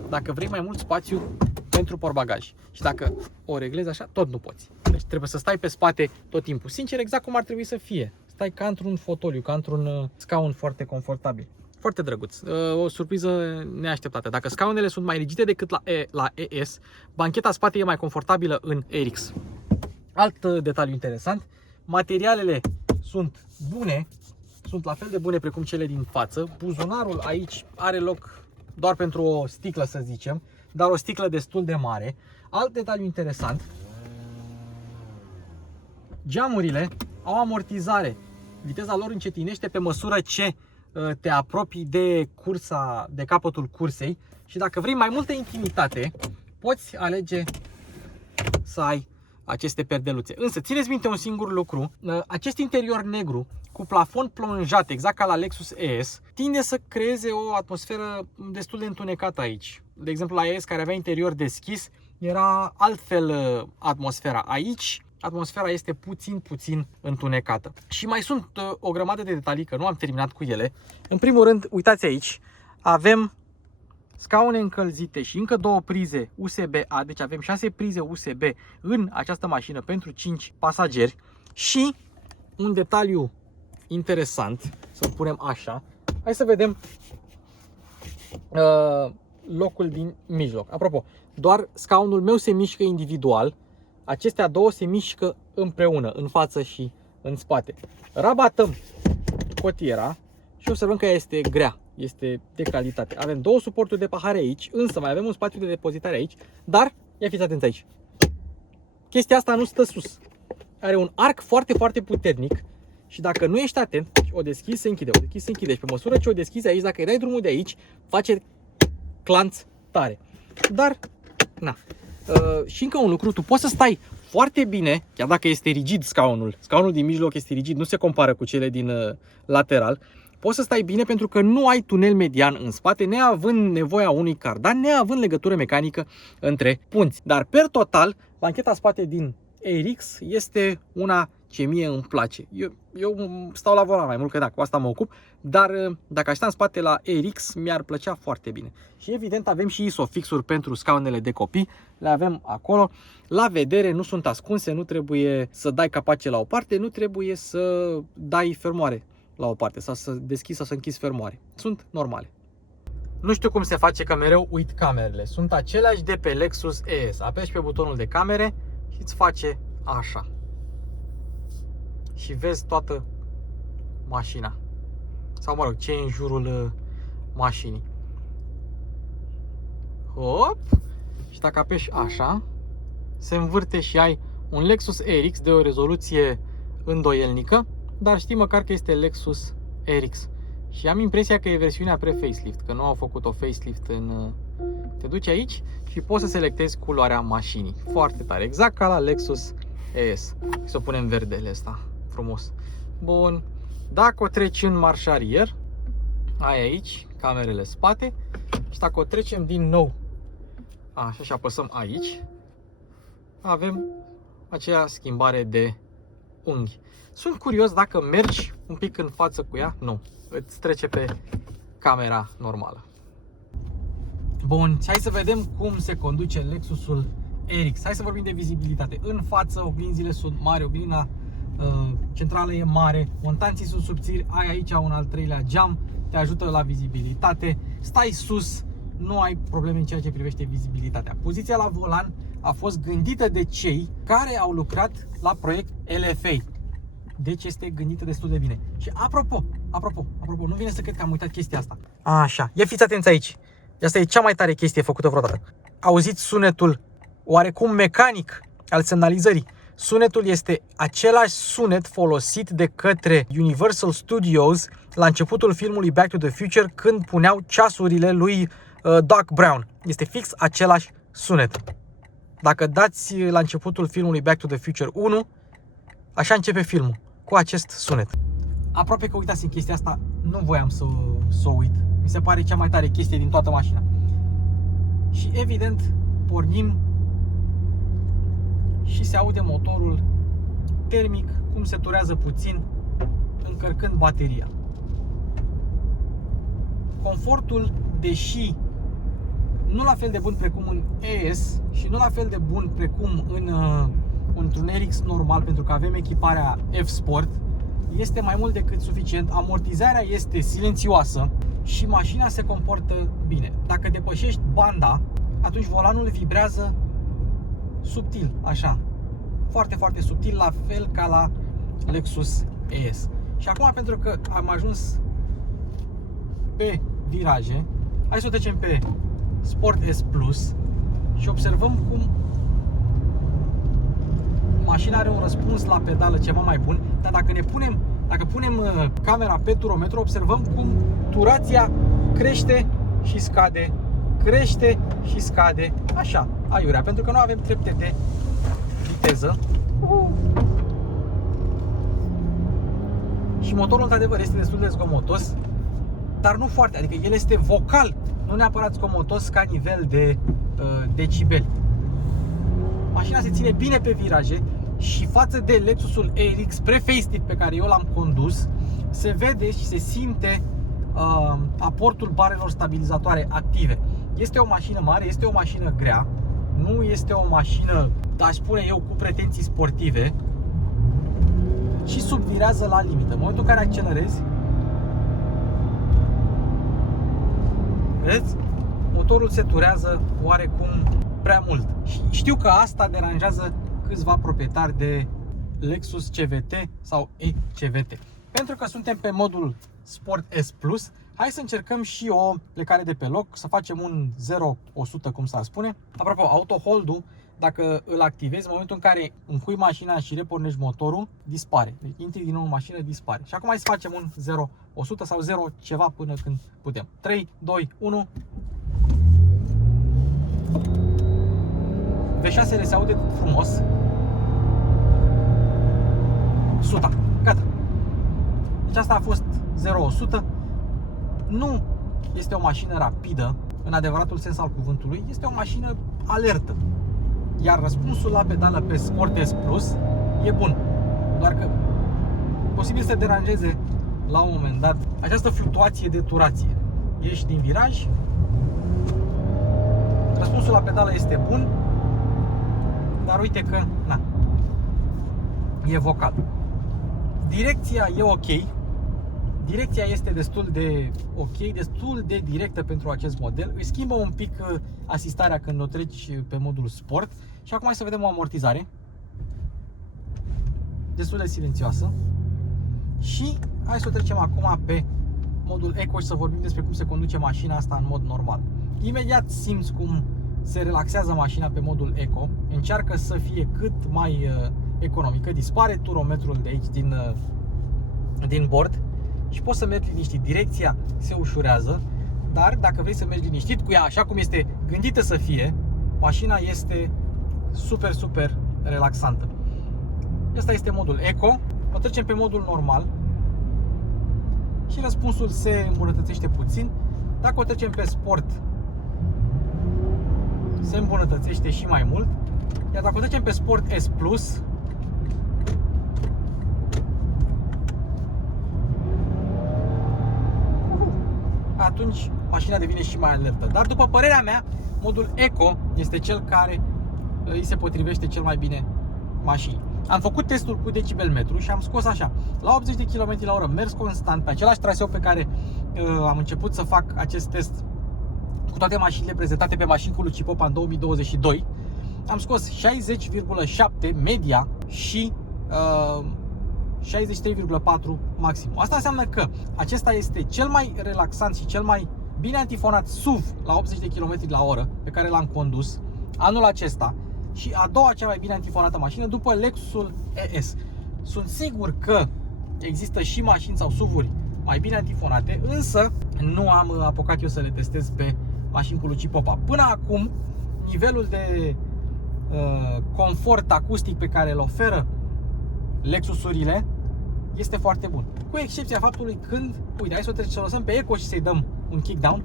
Dacă vrei mai mult spațiu pentru portbagaj. Și dacă o reglezi așa, tot nu poți. Deci trebuie să stai pe spate tot timpul. Sincer, exact cum ar trebui să fie. Stai ca într-un fotoliu, ca într-un scaun foarte confortabil. Foarte drăguț. O surpriză neașteptată. Dacă scaunele sunt mai rigide decât la ES, bancheta spate e mai confortabilă în RX. Alt detaliu interesant, materialele sunt bune, sunt la fel de bune precum cele din față. Buzunarul aici are loc doar pentru o sticlă, să zicem, dar o sticlă destul de mare. Alt detaliu interesant, geamurile au amortizare. Viteza lor încetinește pe măsură ce te apropii de cursa, de capătul cursei, și dacă vrei mai multă intimitate, poți alege să ai aceste perdeluțe. Însă, țineți minte un singur lucru, acest interior negru cu plafon plonjat, exact ca la Lexus ES, tinde să creeze o atmosferă destul de întunecată aici. De exemplu, la ES, care avea interior deschis, era altfel atmosfera. Aici, atmosfera este puțin întunecată. Și mai sunt o grămadă de detalii, că nu am terminat cu ele. În primul rând, uitați aici, avem scaune încălzite și încă 2 prize USB-A, deci avem 6 prize USB în această mașină pentru 5 pasageri. Și un detaliu interesant, să-l punem așa, hai să vedem locul din mijloc. Apropo, doar scaunul meu se mișcă individual, acestea două se mișcă împreună, în față și în spate. Rabatăm cotiera și observăm că ea este grea, este de calitate. Avem 2 suporturi de pahare aici, însă mai avem un spațiu de depozitare aici, dar ia fiți atenți aici. Chestia asta nu stă sus. Are un arc foarte puternic și dacă nu ești atent, o deschizi, se închide, o deschizi, se închide. Și pe măsură ce o deschizi aici, dacă îi dai drumul de aici, face clanț tare. Dar, na. Și încă un lucru, tu poți să stai foarte bine, chiar dacă este rigid scaunul. Scaunul din mijloc este rigid, nu se compară cu cele din lateral. Poți să stai bine pentru că nu ai tunel median în spate, neavând nevoia unui cardan, neavând legătură mecanică între punți. Dar per total, bancheta spate din RX este una ce mie îmi place. Eu stau la volan mai mult, că da, cu asta mă ocup, dar dacă aș sta în spate la RX, mi-ar plăcea foarte bine. Și evident avem și ISOFIX-uri pentru scaunele de copii, le avem acolo. La vedere, nu sunt ascunse, nu trebuie să dai capace la o parte, nu trebuie să dai fermoare la o parte, sau să deschizi sau să închizi fermoare. Sunt normale. Nu știu cum se face că mereu uit camerele. Sunt aceleași de pe Lexus ES. Apeși pe butonul de camere și îți face așa. Și vezi toată mașina. Sau mă rog, ce e în jurul mașinii. Hop! Și dacă apeși așa, se învârte și ai un Lexus RX de o rezoluție îndoielnică, dar știi măcar că este Lexus RX. Și am impresia că e versiunea pre-facelift, că nu au făcut o facelift în... Te duci aici și poți să selectezi culoarea mașinii. Foarte tare, exact ca la Lexus ES. Să o punem verdele ăsta, frumos. Bun. Dacă o treci în marșarier, ai aici camerele spate. Și dacă o trecem din nou, așa, și apăsăm aici, avem aceea schimbare de unghi. Sunt curios dacă mergi un pic în față cu ea. Nu, îți trece pe camera normală. Bun, hai să vedem cum se conduce Lexusul RX. Hai să vorbim de vizibilitate. În față oglinzile sunt mari, oglinda centrală e mare, montanții sunt subțiri, ai aici un al treilea geam, te ajută la vizibilitate. Stai sus, nu ai probleme în ceea ce privește vizibilitatea. Poziția la volan a fost gândită de cei care au lucrat la proiect LFA. Deci este gândită destul de bine. Și apropo, nu vine să cred că am uitat chestia asta. Așa, ia fiți atenți aici. Asta e cea mai tare chestie făcută vreodată. Auziți sunetul oarecum mecanic al semnalizării. Sunetul este același sunet folosit de către Universal Studios la începutul filmului Back to the Future, când puneau ceasurile lui Doc Brown. Este fix același sunet. Dacă dați la începutul filmului Back to the Future 1, așa începe filmul. cu acest sunet. Aproape că uitați în chestia asta, nu voiam să o uit. Mi se pare cea mai tare chestie din toată mașina. Și evident, pornim și se aude motorul termic, cum se turează puțin încărcând bateria. Confortul, deși nu la fel de bun precum în ES și nu la fel de bun precum într-un RX normal, pentru că avem echiparea F-Sport, este mai mult decât suficient. Amortizarea este silențioasă și mașina se comportă bine. Dacă depășești banda, atunci volanul vibrează subtil, așa, foarte, foarte subtil, la fel ca la Lexus ES. Și acum, pentru că am ajuns pe viraje, hai să o trecem pe Sport S Plus și observăm cum mașina are un răspuns la pedală ceva mai bun, dar dacă punem camera pe turometru, observăm cum turația crește și scade, crește și scade, așa, aiurea, pentru că nu avem trepte de viteză. Și motorul, într-adevăr, este destul de zgomotos, dar nu foarte, adică el este vocal, nu neapărat zgomotos ca nivel de decibeli. Mașina se ține bine pe viraje și față de Lexusul RX pre-facelift pe care eu l-am condus, se vede și se simte aportul barelor stabilizatoare active. Este o mașină mare, este o mașină grea, nu este o mașină, aș spune eu, cu pretenții sportive, și subvirează la limită. În momentul în care accelerezi, vedeți? Motorul se turează oarecum prea mult. Și știu că asta deranjează câțiva proprietari de Lexus CVT sau e-CVT. Pentru că suntem pe modul Sport S Plus, hai să încercăm și o plecare de pe loc, să facem un 0-100, cum s-ar spune. Apropo, auto-hold-ul, dacă îl activezi, în momentul în care încui mașina și repornești motorul, dispare. Deci intri din nou în mașină, dispare. Și acum hai să facem un 0-100 sau 0 ceva până când putem. 3, 2, 1. V6-le se aude frumos. 100. Gata. Deci asta a fost 0-100. Nu este o mașină rapidă, în adevăratul sens al cuvântului. Este o mașină alertă. Iar răspunsul la pedală pe Sport S Plus e bun. Doar că posibil să te deranjeze la un moment dat această fluctuație de turație. Ieși din viraj, răspunsul la pedală este bun, dar uite că na, e vocal. Direcția e ok. Direcția este destul de ok, destul de directă pentru acest model. Îi schimbă un pic asistarea când o treci pe modul sport. Și acum hai să vedem o amortizare destul de silențioasă. Și hai să o trecem acum pe modul Eco și să vorbim despre cum se conduce mașina asta în mod normal. Imediat simți cum se relaxează mașina pe modul Eco. Încearcă să fie cât mai economică. Dispare turometrul de aici din bord și poți să mergi liniștit. Direcția se ușurează, dar dacă vrei să mergi liniștit cu ea așa cum este gândită să fie, mașina este super, super relaxantă. Asta este modul Eco. O trecem pe modul normal și răspunsul se îmbunătățește puțin. Dacă o trecem pe Sport, se îmbunătățește și mai mult. Iar dacă o trecem pe Sport S Plus, atunci mașina devine și mai alertă. Dar după părerea mea, modul Eco este cel care îi se potrivește cel mai bine mașinii. Am făcut testul cu decibelmetru și am scos așa, la 80 de km/h mers constant pe același traseu pe care am început să fac acest test cu toate mașinile prezentate pe mașini cu Luci Popa în 2022. Am scos 60,7 media și 63,4 maxim. Asta înseamnă că acesta este cel mai relaxant și cel mai bine antifonat SUV la 80 de km/h pe care l-am condus anul acesta și a doua cea mai bine antifonată mașină după Lexusul ES. Sunt sigur că există și mașini sau SUV-uri mai bine antifonate, însă nu am apucat eu să le testez pe mașini cu Luci Popa. Până acum, nivelul de confort acustic pe care îl oferă Lexusurile este foarte bun. Cu excepția faptului când, uite, hai să o lăsăm pe eco și să-i dăm un kickdown.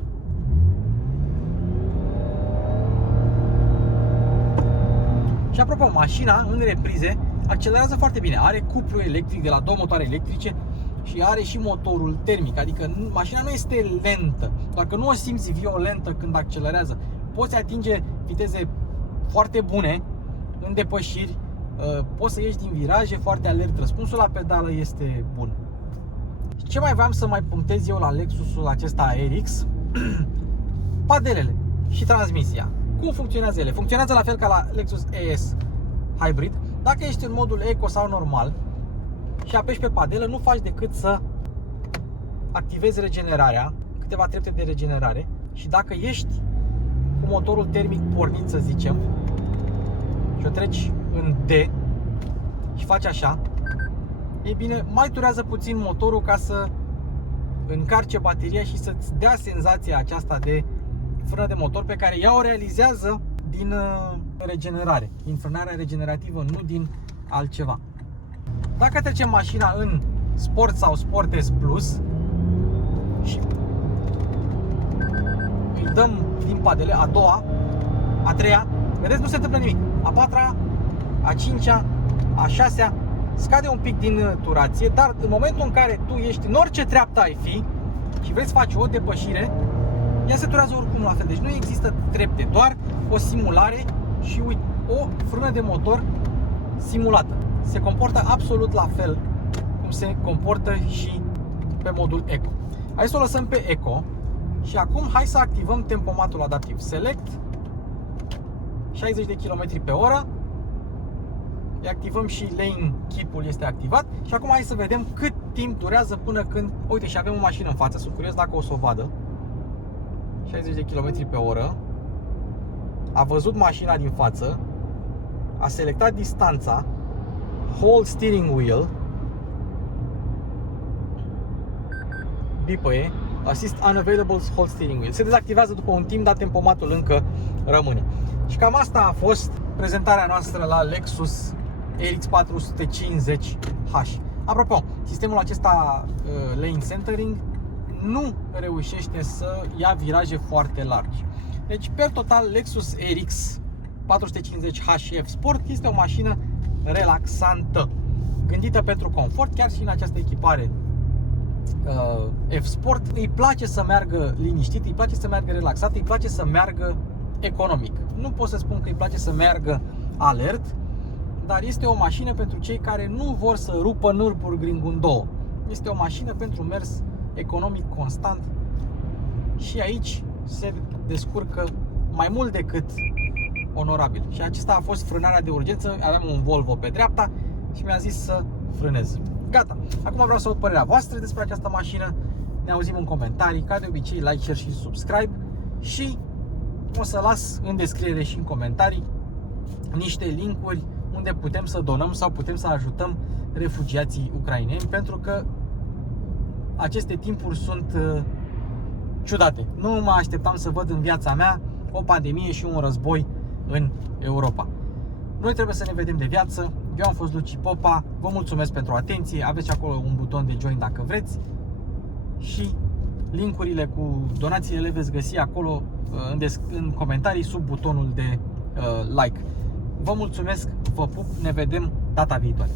Și apropo, mașina în reprize accelerează foarte bine. Are cuplu electric de la 2 motoare electrice și are și motorul termic. Adică mașina nu este lentă, doar că nu o simți violentă când accelerează. Poți atinge viteze foarte bune în depășiri, poți să ieși din viraje foarte alert. Răspunsul la pedală este bun. Ce mai vreau să mai punctez eu la Lexusul acesta RX? Padelele și transmisia. Cum funcționează ele? Funcționează la fel ca la Lexus ES Hybrid. Dacă ești în modul Eco sau normal și apeși pe padelă, nu faci decât să activezi regenerarea, câteva trepte de regenerare, și dacă ești cu motorul termic pornit, să zicem, și o treci în D și faci așa, e bine, mai durează puțin motorul ca să încarce bateria și să-ți dea senzația aceasta de frână de motor pe care ea o realizează din regenerare, din frânarea regenerativă, nu din altceva. Dacă trecem mașina în Sport sau Sport S Plus și îi dăm din padele, a doua, a treia, vedeți, nu se întâmplă nimic. A patra, a cincea, a șasea, scade un pic din turație, dar în momentul în care tu ești în orice treaptă ai fi și vrei să faci o depășire, ea se turează oricum la fel. Deci nu există trepte, doar o simulare și uite, o frână de motor simulată. Se comportă absolut la fel cum se comportă și pe modul Eco. Hai să o lăsăm pe Eco și acum hai să activăm tempomatul adaptiv. Select 60 de km pe oră. Îi activăm și lane keep-ul este activat. Și acum hai să vedem cât timp durează până când... Uite, și avem o mașină în față, sunt curios dacă o să o vadă. 60 de km pe oră. A văzut mașina din față, a selectat distanța, hold steering wheel, bipăie, assist unavailable hold steering wheel. Se dezactivează după un timp, dar tempomatul încă rămâne. Și cam asta a fost prezentarea noastră la Lexus RX 450H. Apropo, sistemul acesta lane centering nu reușește să ia viraje foarte largi. Deci, per total, Lexus RX 450H F-Sport este o mașină relaxantă, gândită pentru confort, chiar și în această echipare F-Sport. Îi place să meargă liniștit, îi place să meargă relaxat, îi place să meargă economic. Nu pot să spun că îi place să meargă alert, dar este o mașină pentru cei care nu vor să rupă Nürburgring în două. Este o mașină pentru mers economic constant și aici se descurcă mai mult decât onorabil. Și acesta a fost frânarea de urgență. Aveam un Volvo pe dreapta și mi-a zis să frânez. Gata. Acum vreau să aud părerea voastră despre această mașină. Ne auzim în comentarii. Ca de obicei, like, share și subscribe. Și o să las în descriere și în comentarii niște linkuri unde putem să donăm sau putem să ajutăm refugiații ucraineni, pentru că aceste timpuri sunt ciudate. Nu mă așteptam să văd în viața mea o pandemie și un război în Europa. Noi trebuie să ne vedem de viață. Eu am fost Luci Popa. Vă mulțumesc pentru atenție. Aveți acolo un buton de join dacă vreți. Și linkurile cu donațiile le veți găsi acolo în comentarii sub butonul de like. Vă mulțumesc, vă pup, ne vedem data viitoare.